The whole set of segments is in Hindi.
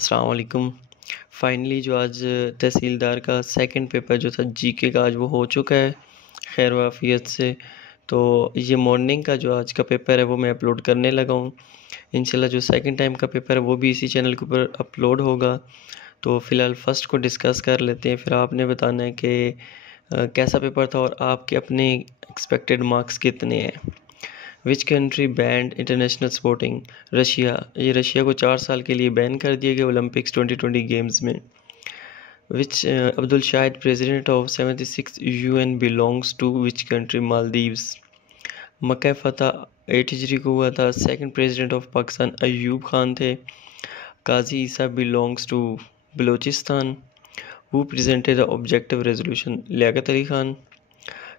अस्सलाम वालेकुम। फाइनली जो आज तहसीलदार का सेकंड पेपर जो था जीके का आज वो हो चुका है खैर वाफियत से। तो ये मॉर्निंग का जो आज का पेपर है वो मैं अपलोड करने लगा हूँ। इंशाल्लाह जो सेकंड टाइम का पेपर है वो भी इसी चैनल के ऊपर अपलोड होगा। तो फ़िलहाल फ़र्स्ट को डिस्कस कर लेते हैं, फिर आपने बताना है कि कैसा पेपर था और आपके अपने एक्सपेक्टेड मार्क्स कितने हैं। Which country band international sporting? Russia. ये रशिया को 4 साल के लिए बैन कर दिया गया ओलंपिक्स 2020 गेम्स में। Which Abdul Shahid president of 76 UN belongs to which country? Maldives. मक्का फतह 8 हिजरी को हुआ था। Second president of Pakistan Ayub Khan थे। Qazi Isa belongs to Balochistan. Who presented the objective resolution? Liaquat Ali Khan.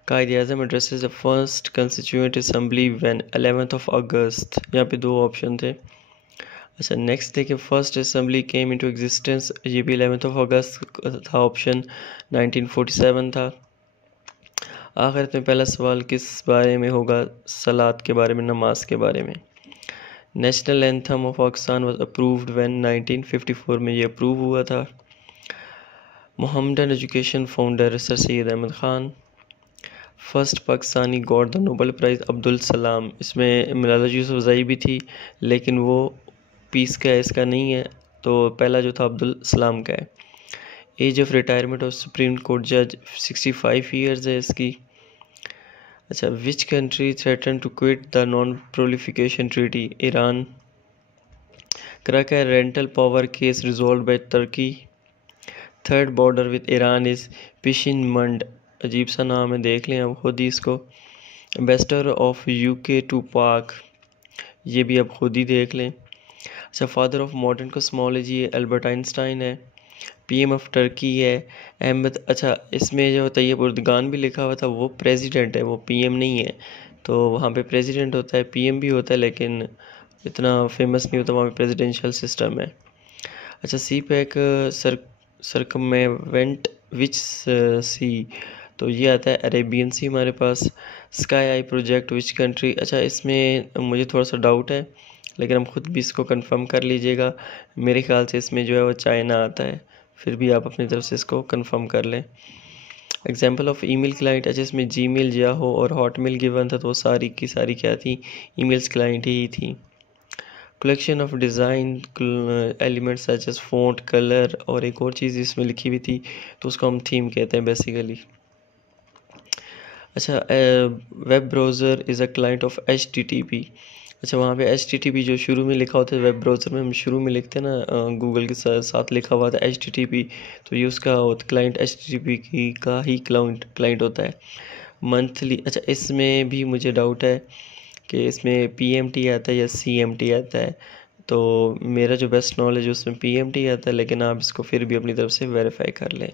Quaid e Azam addresses the first constituent assembly when 11th of August. यहाँ पे दो ऑप्शन थे। अच्छा नेक्स्ट देखिए, first assembly came into existence, ये भी 11th ऑफ अगस्त था, ऑप्शन 1947 था। आखिर में पहला सवाल किस बारे में होगा? सलात के बारे में, नमाज के बारे में। National anthem of Pakistan was approved when 1954 में ये अप्रूव हुआ था। Mohammedan education founder sir Syed Ahmad Khan. First Pakistani got the Nobel prize Abdul Salam. इसमें मलाला यूसुफ़ज़ई भी थी लेकिन वो पीस का है, इसका नहीं है। तो पहला जो था अब्दुल सलाम का है। Age of retirement of supreme court जज 65 ईयर्स है इसकी। अच्छा, which country threaten to quit the non proliferation treaty? Iran. Karkey rental power case resolve by Turkey. Third border with Iran is पिशिनमंड। अजीब सा नाम है, देख लें अब खुद ही इसको। एम्बेसडर ऑफ यूके टू पाक, ये भी अब खुद ही देख लें। अच्छा, father of modern cosmology Albert Einstein है। पीएम ऑफ टर्की है अहमद। अच्छा, इसमें जो तैयब उर्दगान भी लिखा हुआ था वो प्रेसिडेंट है, वो पीएम नहीं है। तो वहाँ पे प्रेसिडेंट होता है, पीएम भी होता है लेकिन इतना फेमस नहीं होता, वहाँ पे प्रेसिडेंशियल सिस्टम है। अच्छा, सी पैक सरकमवेंट विच सी? तो ये आता है अरेबियन सी हमारे पास। Sky eye project which country? अच्छा, इसमें मुझे थोड़ा सा डाउट है लेकिन हम खुद भी इसको कंफर्म कर लीजिएगा। मेरे ख्याल से इसमें जो है वो चाइना आता है, फिर भी आप अपनी तरफ से इसको कंफर्म कर लें। एग्जाम्पल ऑफ ईमेल क्लाइंट, अच्छा इसमें जीमेल, याहू और हॉटमेल गिवन था, तो वो सारी की सारी क्या थी? ईमेल्स क्लाइंट ही थी। Collection of design elements such as font, colour और एक और चीज़ इसमें लिखी हुई थी, तो उसको हम थीम कहते हैं बेसिकली। अच्छा, web browser is a client of HTTP। अच्छा, वहाँ पे HTTP जो शुरू में लिखा होता है वेब ब्राउज़र में, हम शुरू में लिखते हैं ना, गूगल के साथ लिखा हुआ था HTTP, तो ये उसका क्लाइंट HTTP की का ही क्लाइंट होता है। मंथली, अच्छा इसमें भी मुझे डाउट है कि इसमें PMT आता है या CMT आता है। तो मेरा जो बेस्ट नॉलेज है उसमें PMT आता है, लेकिन आप इसको फिर भी अपनी तरफ से वेरीफाई कर लें।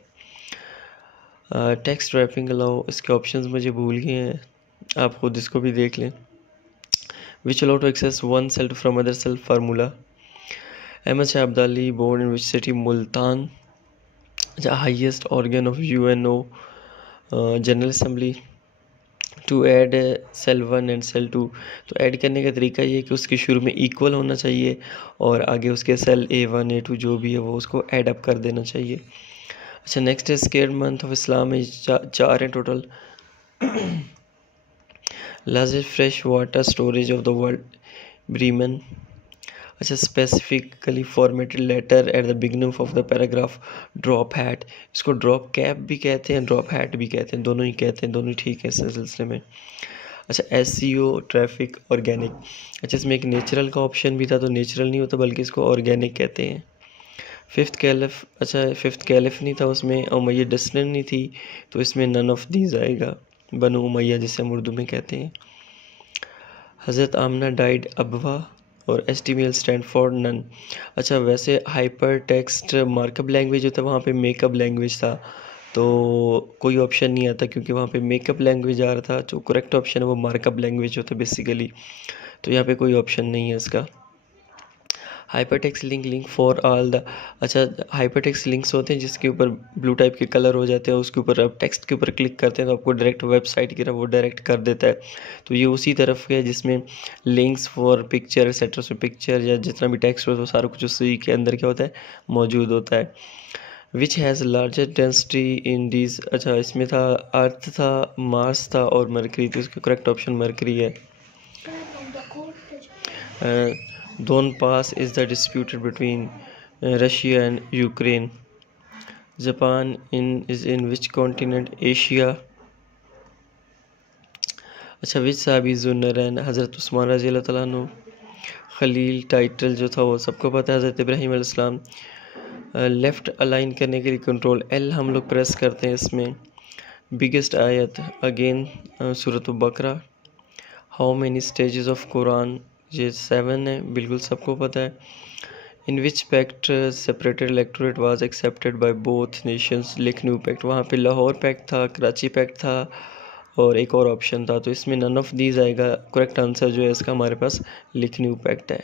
टेक्स्ट रैपिंग अलाउ, इसके ऑप्शंस मुझे भूल गए हैं, आप खुद इसको भी देख लें। Which allow to access one cell from other cell formula? Ahmad Shah Abdali born in which city? Multan. अच्छा, highest organ of UNO general assembly. To add cell 1 and cell 2, तो ऐड करने का तरीका ये है कि उसके शुरू में इक्वल होना चाहिए और आगे उसके सेल A1 A2 जो भी है वो उसको ऐड अप कर देना चाहिए। अच्छा, नेक्स्ट है स्केर्ड मंथ ऑफ इस्लाम में चार हैं total. Largest fresh water storage of the world? ब्रीमन। अच्छा, specifically formatted letter at the beginning of the paragraph? Drop hat. इसको ड्रॉप कैप भी कहते हैं, ड्रॉप हैट भी कहते हैं, दोनों ही कहते हैं, दोनों ही ठीक है इस सिलसिले में। अच्छा, SEO ट्रैफिक ऑर्गेनिक। अच्छा, इसमें एक नेचुरल का ऑप्शन भी था, तो नेचुरल नहीं होता बल्कि इसको ऑर्गेनिक कहते हैं। फिफ्थ कैलिफ, अच्छा फिफ्थ कैलिफ नहीं था उसमें, उमैया डिस्टिनेंट नहीं थी, तो इसमें नन ऑफ दीज आएगा, बनु उमैया जिसे हम उर्दू में कहते हैं। हज़रत आमना डाइड अबवा और HTML स्टैंड फॉर नन। अच्छा, वैसे हाइपर टेक्स्ट मार्कअप लैंग्वेज जो था वहाँ पे मेकअप लैंग्वेज था, तो कोई ऑप्शन नहीं आता क्योंकि वहाँ पे मेकअप लैंग्वेज आ रहा था। जो करेक्ट ऑप्शन है वो मार्कअप लैंग्वेज होता है बेसिकली, तो यहाँ पे कोई ऑप्शन नहीं है इसका। Hypertext link for all the, अच्छा हाइपरटेक्स्ट लिंक्स होते हैं जिसके ऊपर ब्लू टाइप के कलर हो जाते हैं, उसके ऊपर आप टेक्स्ट के ऊपर क्लिक करते हैं तो आपको डायरेक्ट वेबसाइट की तरफ वो डायरेक्ट कर देता है। तो ये उसी तरफ है जिसमें लिंक्स फॉर पिक्चर सेटर से पिक्चर या जितना भी टेक्स्ट हो तो सारा कुछ उसी के अंदर क्या होता है, मौजूद होता है। Which has largest density in these, अच्छा इसमें था अर्थ था, मार्स था और मरकरी, तो इसका करेक्ट ऑप्शन मरकरी है। Donbass is the disputed between Russia and Ukraine. Japan is in which continent? Asia. अच्छा विच साहबी ज़ुन्नरैन, हज़रत उस्मान रज़ी अल्लाह तआला अन्हु। खलील टाइटल जो था वो सबको पता है, हज़रत इब्राहीम अलैहिस्सलाम। लेफ़्ट अलाइन करने के लिए कंट्रोल एल हम लोग प्रेस करते हैं इसमें। बिगेस्ट आयत अगेन सूरत बकरा। How many stages of Quran, ये 7 है, बिल्कुल सबको पता है। In which pact separated electorate was accepted by both nations, Lucknow pact, वहाँ पे लाहौर पैक्ट था, कराची पैक्ट था और एक और ऑप्शन था, तो इसमें नन ऑफ दीज आएगा। करेक्ट आंसर जो है इसका हमारे पास लिखनऊ पैक्ट है।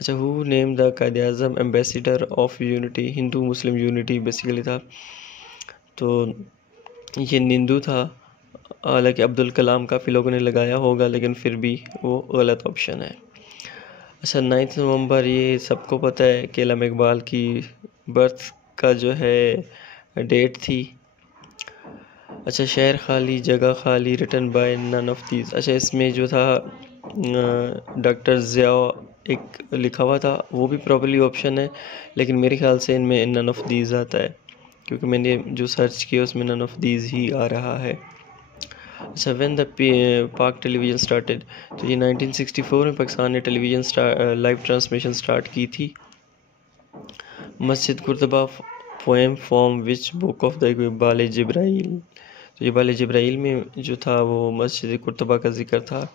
अच्छा who name the Quaid-e-Azam ambassador of unity, Hindu Muslim unity basically था, तो ये निंदू था। हालांकि अब्दुल कलाम काफ़ी लोगों ने लगाया होगा लेकिन फिर भी वो गलत ऑप्शन है। अच्छा 9 नवंबर ये सबको पता है कि अल्लामा इकबाल की बर्थ का जो है डेट थी। अच्छा शहर खाली जगह खाली written by none of these, अच्छा इसमें जो था डॉक्टर ज़िया एक लिखा हुआ था, वो भी प्रॉपर्ली ऑप्शन है लेकिन मेरे ख्याल से इनमें नन ऑफ दीज आता है क्योंकि मैंने जो सर्च किया उसमें नन ऑफ दीज ही आ रहा है। अच्छा व्हेन द पाक टेलीविज़न स्टार्टेड, तो ये 1964 में पाकिस्तान ने टेलीविज़न लाइव ट्रांसमिशन स्टार्ट की थी। Masjid Qurtuba poem from which book of the Iqbal Jibrail, तो इक़बाल जिब्राइल में जो था वो मस्जिद कुर्तबा का जिक्र था।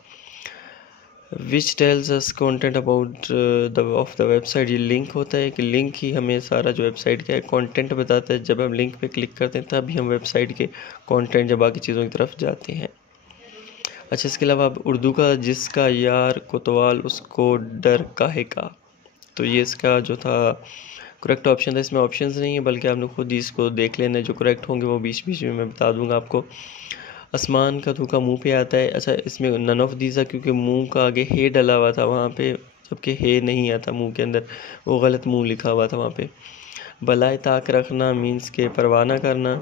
Which tells us content about the of the website, ये लिंक होता है कि लिंक ही हमें सारा जो वेबसाइट का है कंटेंट बताता है। जब हम लिंक पे क्लिक करते हैं तभी हम वेबसाइट के कंटेंट या बाकी चीज़ों की तरफ जाते हैं। अच्छा इसके अलावा उर्दू का जिसका यार कोतवाल उसको डर काहे का, तो ये इसका जो था करेक्ट ऑप्शन था। इसमें ऑप्शंस नहीं है बल्कि आपने खुद ही इसको देख लेना है, जो करेक्ट होंगे वो बीच बीच में मैं बता दूंगा आपको। आसमान का धोखा मुंह पे आता है, अच्छा इसमें नन ऑफ दीज है क्योंकि मुंह का आगे हे डला हुआ था वहाँ पे, जबकि हे नहीं आता मुंह के अंदर, वो गलत मुंह लिखा हुआ था वहाँ पे। बलाए ताक रखना मीन्स के परवाना करना।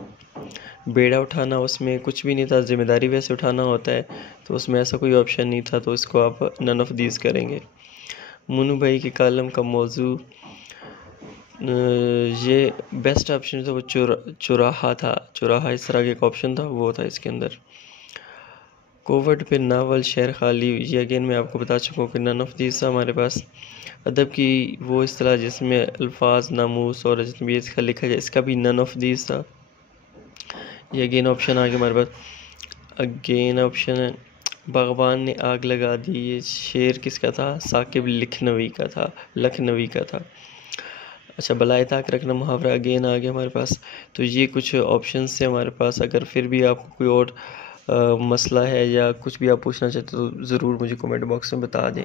बेड़ा उठाना उसमें कुछ भी नहीं था, जिम्मेदारी वैसे उठाना होता है, तो उसमें ऐसा कोई ऑप्शन नहीं था, तो इसको आप नन ऑफ दीज करेंगे। मुन्नू भाई के कॉलम का मौजू ये बेस्ट ऑप्शन था वो चुराहा था, चुराहा इस तरह का एक ऑप्शन था वो था इसके अंदर। कोविड पे नावल शहर खाली, ये अगेन मैं आपको बता चुका हूँ कि नन ऑफ दीज था हमारे पास। अदब की वो इस्तिलाह जिसमें अल्फाज नामूस और अजनबियत का लिखा जाए, इसका भी नन ऑफ दीज था। ये अगेन ऑप्शन आ गया हमारे पास। अगेन ऑप्शन है बागबान ने आग लगा दी, ये शेर किसका था, साकिब लखनवी का था, लखनवी का था। अच्छा बलाए ताक रखना मुहावरा अगेन आ गया हमारे पास। तो ये कुछ ऑप्शन से हमारे पास, अगर फिर भी आपको कोई और मसला है या कुछ भी आप पूछना चाहते हो तो ज़रूर मुझे कमेंट बॉक्स में बता दें।